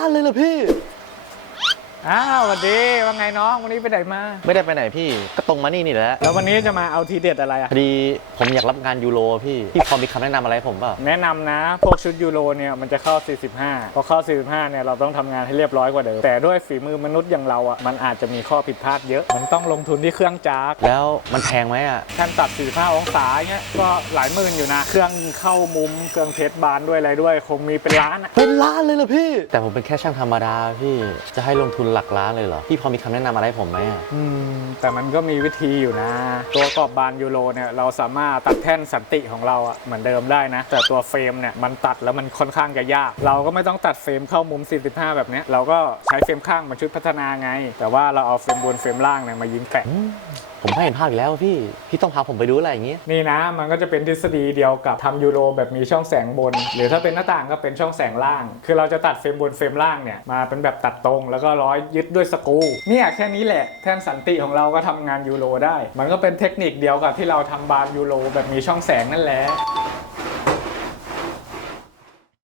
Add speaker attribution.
Speaker 1: านเลยเหรอพี่
Speaker 2: อ้าวสวัสดีว่าไงน้องวันนี้ไปไหนมา
Speaker 1: ไม่ได้ไปไหนพี่ก็ตรงมานี่นี่แหละ
Speaker 2: แล้ววันนี้จะมาเอาทีเด็ดอะไรอะ
Speaker 1: พอดีผมอยากรับงานยูโรพี่พี่พอมีคำแนะนำอะไรให้ผมเปล่า
Speaker 2: แนะนำนะ พวกชุดยูโรเนี่ยมันจะเข้า 45 พอเข้า 45 เนี่ยเราต้องทำงานให้เรียบร้อยกว่าเดิมแต่ด้วยฝีมือมนุษย์อย่างเราอะมันอาจจะมีข้อผิดพลาดเยอะ มันต้องลงทุนที่เครื่องจักร
Speaker 1: แล้วมันแพงไหมอะ
Speaker 2: แท่นตัด 45 องศาเงี้ยก็หลายหมื่นอยู่นะ เครื่องเข้ามุมเครื่องเพชรบานด้วยอะไรด้วย คงมีเป็นล้านอะ
Speaker 1: เป็นล้านเลยเหรอพี่ แต่ผมเป็นแค่ช่างธรรมดาพี่จะให้ลงทุนหลักล้านเลยเหรอ พี่พอมีคำแนะนำอะไรให้ผมไหมอะ
Speaker 2: อืมแต่มันก็มีวิธีอยู่นะ ตัวประกอบบานยูโรเนี่ยเราสามารถตัดแท่นสันติของเราอะเหมือนเดิมได้นะ แต่ตัวเฟรมเนี่ยมันตัดแล้วมันค่อนข้างจะยาก เราก็ไม่ต้องตัดเฟรมเข้ามุม 45 แบบเนี้ยเราก็ใช้เฟรมข้างเหมันชุดพัฒนาไง แต่ว่าเราเอาเฟรมบนเฟรมล่างเนี่ยมายิงแปะ
Speaker 1: อืมผมไม่เห็นภาพอีกแล้วพี่ พี่ต้องพาผมไปดูอะไรอย่างงี้
Speaker 2: นี่นะมันก็จะเป็นทฤษฎีเดียวกับทำยูโรแบบมีช่องแสงบน หรือถ้าเป็นหน้าต่างก็เป็นช่องแสงล่าง คือเราจะตัดเฟรมบนเฟรมล่างเนี่ยมาเป็นแบบตัดตรงแล้วก็ร้อยยึดด้วยสกรูเนี่ยแค่นี้แหละแทนสันติของเราก็ทำงานยูโรได้ มันก็เป็นเทคนิคเดียวกับที่เราทำบานยูโรแบบมีช่องแสงนั่นแหละ